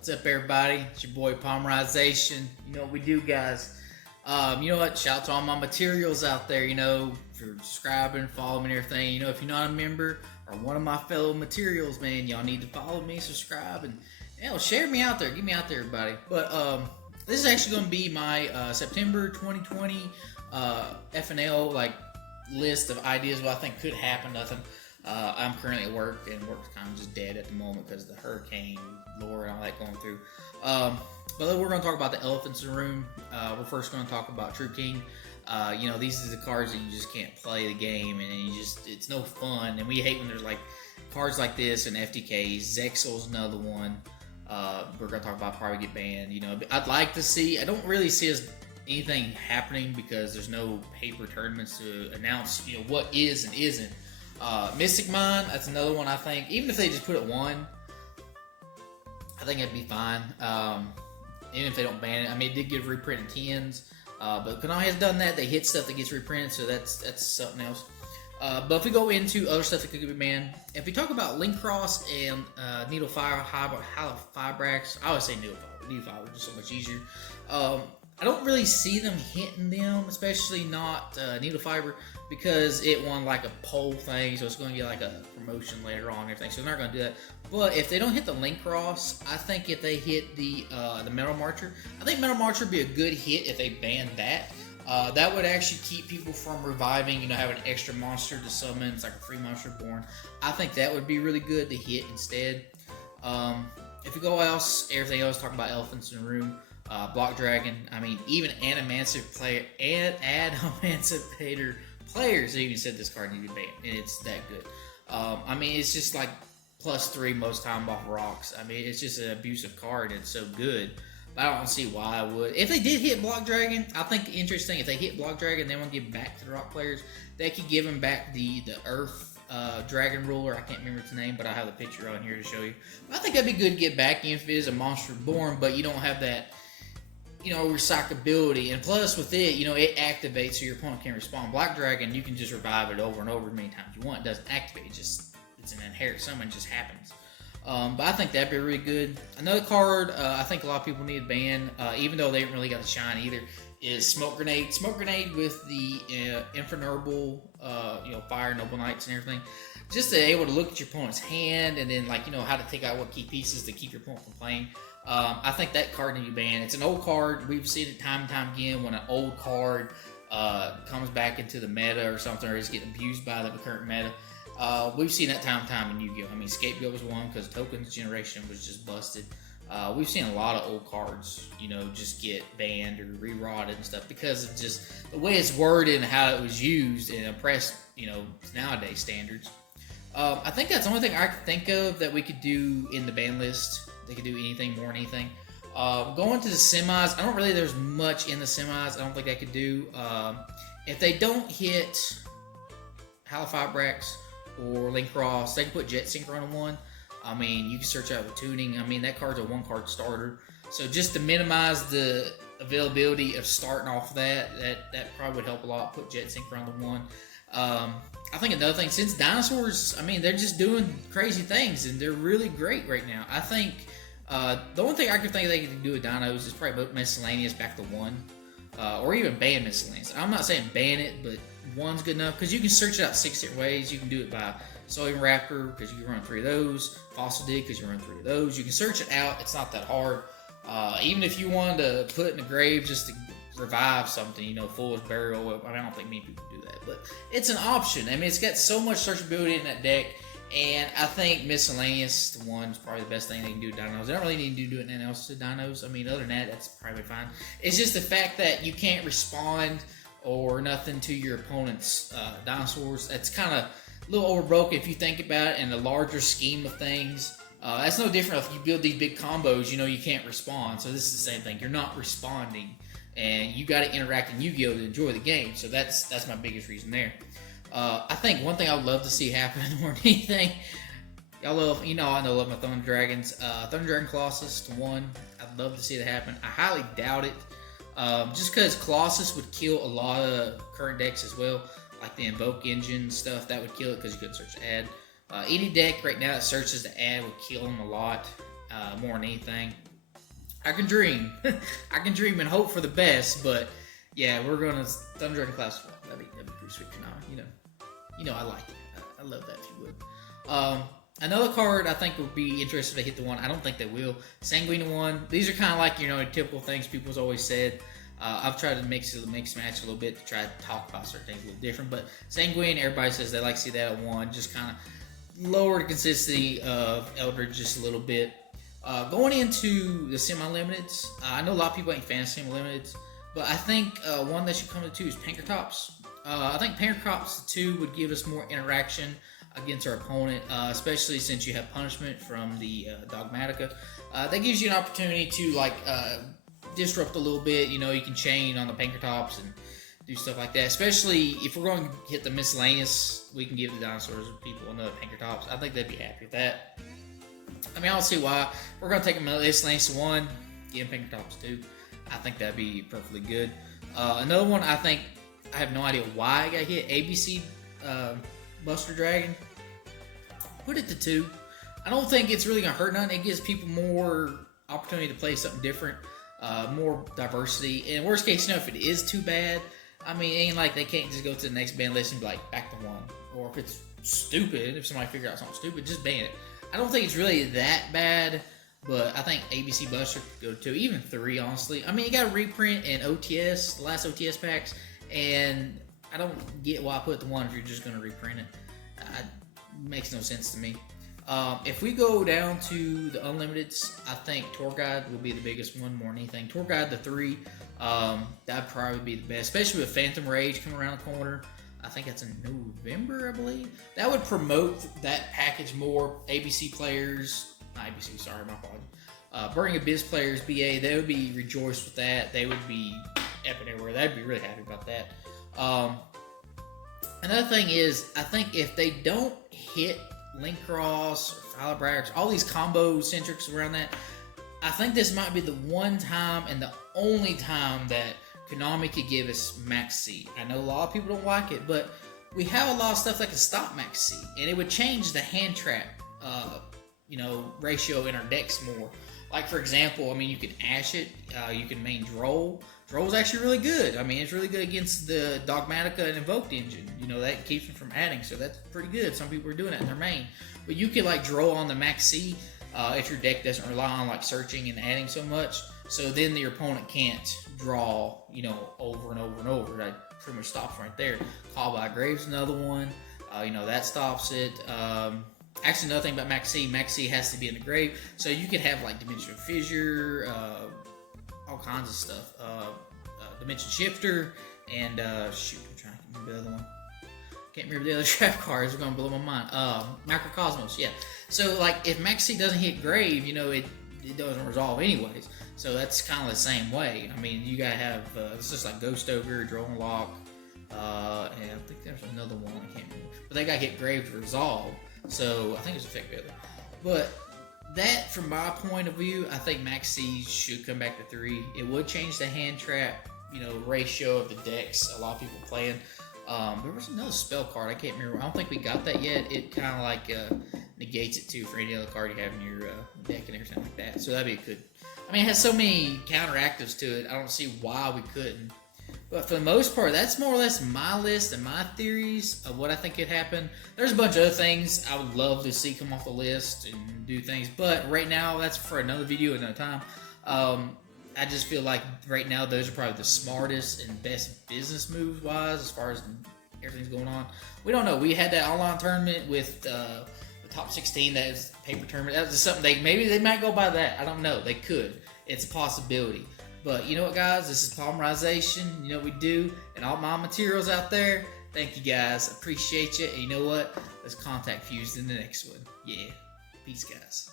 What's up, everybody? It's your boy Pomerization. You know what we do, guys. You know what? Shout out to all my materials out there. You know, for subscribing, following me, and everything. You know, if you're not a member or one of my fellow materials, man, y'all need to follow me, subscribe, and share me out there. Get me out there, everybody. But this is actually going to be my September 2020 FNL list of ideas what I think could happen. Nothing. I'm currently at work, and work's kind of just dead at the moment because of the hurricane, lore, and all that going through. But we're going to talk about the elephants in the room. We're first going to talk about True King. You know, these are the cards that you just can't play the game, and it's no fun. And we hate when there's cards like this and FTKs. Zexal's another one. We're going to talk about probably get banned. You know, I'd like to see. I don't really see anything happening because there's no paper tournaments to announce. You know what is and isn't. Mystic Mine, that's another one I think. Even if they just put it one, I think it'd be fine. Even if they don't ban it. I mean, it did get reprinted 10s. But Konami has done that. They hit stuff that gets reprinted, so that's something else. But if we go into other stuff that could be banned, if we talk about Link Cross and Needle Fiber, Fibrax, I always say Needle Fiber, just so much easier. I don't really see them hitting them, especially not Needle Fiber, because it won a poll thing, so it's going to get a promotion later on and everything, so they're not going to do that. But if they don't hit the Link Cross, I think if they hit the Metal Marcher, I think Metal Marcher would be a good hit if they banned that. That would actually keep people from reviving, have an extra monster to summon. It's like a free monster born. I think that would be really good to hit instead. If we go everything else, talk about elephants in the room. Block Dragon, I mean, even Adamantipator players even said this card needed to be banned, and it's that good. I mean, it's just +3 most time off rocks. I mean, it's just an abusive card, and it's so good. But I don't see why I would. If they did hit Block Dragon, I think interesting, if they hit Block Dragon, they want to give back to the rock players, they could give them back the Earth Dragon Ruler. I can't remember its name, but I have the picture on here to show you. But I think that'd be good to get back if it is a monster born, but you don't have that recyclability, and plus with it, it activates so your opponent can respond. Black Dragon, you can just revive it over and over as many times you want. It doesn't activate, it's an inherent summon, it just happens. But I think that'd be really good. Another card I think a lot of people need to ban, even though they haven't really got the shine either, is Smoke Grenade. Smoke Grenade with the Infernal, Fire Noble Knights and everything. Just to be able to look at your opponent's hand and then how to take out what key pieces to keep your opponent from playing. I think that card needs to be banned. It's an old card. We've seen it time and time again when an old card comes back into the meta or something, or is getting abused by the current meta. We've seen that time and time in Yu-Gi-Oh! I mean, Scapegoat was one because Tokens Generation was just busted. We've seen a lot of old cards, just get banned or re-rotted and stuff because of just the way it's worded and how it was used and oppressed, nowadays standards. I think that's the only thing I can think of that we could do in the ban list. They could do anything, more than anything. Going to the semis, I don't really, there's much in the semis I don't think I could do. If they don't hit Fibrax or Link Cross, they can put Jet Synchro on one. I mean, you can search out with tuning. I mean, that card's a one-card starter. So just to minimize the availability of starting off that probably would help a lot. Put Jet Synchro on the one. I think another thing, since dinosaurs, I mean, they're just doing crazy things, and they're really great right now. I think the only thing I can think they can do with dinos is probably put Miscellaneous back to 1, or even ban Miscellaneous. I'm not saying ban it, but 1's good enough, because you can search it out 6 different ways. You can do it by Soil Raptor, because you can run 3 of those, Fossil Dig, because you can run 3 of those. You can search it out. It's not that hard. Even if you wanted to put it in the grave just to revive something, Fool's Burial. I don't think many people do that, but it's an option. I mean, it's got so much searchability in that deck, and I think Miscellaneous, the one's probably the best thing they can do to dinos. They don't really need to do anything else to dinos. I mean, other than that, that's probably fine. It's just the fact that you can't respond or nothing to your opponent's dinosaurs. That's kind of a little overbroken if you think about it in the larger scheme of things. That's no different if you build these big combos, you can't respond. So this is the same thing. You're not responding, and you got to interact in Yu-Gi-Oh! To enjoy the game. So that's my biggest reason there. I think one thing I would love to see happen more than anything, y'all love, I love my Thunder Dragons. Thunder Dragon Colossus to 1. I'd love to see that happen. I highly doubt it. Just because Colossus would kill a lot of current decks as well, like the Invoke Engine stuff, that would kill it because you couldn't search to add. Any deck right now that searches to add would kill them a lot, more than anything. I can dream. I can dream and hope for the best, but yeah, we're gonna Thunder Dragon Class 4. That'd be pretty sweet, Konami. You know, I like it. I love that if you would. Another card I think would be interested to hit the one. I don't think they will. Sanguine 1. These are kind of like, typical things people's always said. I've tried to mix match a little bit to try to talk about certain things a little different. But Sanguine, everybody says they like to see that at 1. Just kind of lower the consistency of Eldritch just a little bit. Going into the semi-limiteds, I know a lot of people ain't fans of semi-limiteds, but I think one that should come to 2 is Pankratops. I think Pankratops 2 would give us more interaction against our opponent, especially since you have punishment from the Dogmatica. That gives you an opportunity to disrupt a little bit. You can chain on the Pankratops and do stuff like that. Especially if we're going to hit the miscellaneous, we can give the dinosaurs people another Pankratops. I think they'd be happy with that. I don't see why. We're going to take a miscellaneous 1, give them Pankratops 2. I think that'd be perfectly good. Another one, I have no idea why I got hit. ABC Buster Dragon. Put it to 2. I don't think it's really going to hurt none. It gives people more opportunity to play something different, more diversity. And worst case if it is too bad, it ain't like they can't just go to the next ban list and be like, back to 1. Or if it's stupid, if somebody figures out something stupid, just ban it. I don't think it's really that bad, but I think ABC Buster could go to 2, even 3, honestly. You got a reprint and OTS, the last OTS packs, and I don't get why I put the 1 if you're just going to reprint it. It makes no sense to me. If we go down to the Unlimiteds, I think Tour Guide will be the biggest one more than anything. Tour Guide, the 3, that'd probably be the best, especially with Phantom Rage coming around the corner. I think that's in November, I believe. That would promote that package more. ABC players, not ABC, sorry, my apologies. Burning Abyss players, BA, they would be rejoiced with that. They would be epic everywhere. They'd be really happy about that. Another thing is, I think if they don't hit Link Cross or Phalabrax, all these combo centrics around that, I think this might be the one time and the only time that Konami could give us Max C. I know a lot of people don't like it, but we have a lot of stuff that can stop Max C, and it would change the hand trap, ratio in our decks more. Like, for example, you can Ash it, you can main Droll. Droll's actually really good. It's really good against the Dogmatica and Invoked engine. That keeps them from adding, so that's pretty good. Some people are doing that in their main. But you can, Droll on the Max C if your deck doesn't rely on, searching and adding so much. So then your opponent can't draw, over and over and over. That pretty much stops right there. Call by Grave's another one. That stops it. Actually, another thing about Max C has to be in the grave. So you could have, Dimensional Fissure, all kinds of stuff. Dimension Shifter, and, shoot, I'm trying to remember the other one. Can't remember the other trap cards. They're going to blow my mind. Microcosmos, yeah. So, if Max C doesn't hit grave, it doesn't resolve anyways. So that's kind of the same way. You gotta have, it's just like Ghost Ogre, Drone Lock, and I think there's another one, I can't remember. But they gotta get grave to resolve. So I think it's Effect Failure. But that, from my point of view, I think Max C should come back to 3. It would change the hand trap, ratio of the decks a lot of people playing. There was another spell card, I can't remember. I don't think we got that yet. It kind of negates it too for any other card you have in your deck and everything like that. So that'd be good. It has so many counteractives to it, I don't see why we couldn't. But for the most part, that's more or less my list and my theories of what I think could happen. There's a bunch of other things I would love to see come off the list and do things, but right now, that's for another video, another time. I just feel like right now, those are probably the smartest and best business moves wise as far as everything's going on. We don't know. We had that online tournament with the top 16. That is a paper tournament. That was just something maybe they might go by that. I don't know. They could. It's a possibility. But you know what, guys? This is polymerization. You know what we do. And all my materials out there. Thank you, guys. Appreciate you. And you know what? Let's contact Fused in the next one. Yeah. Peace, guys.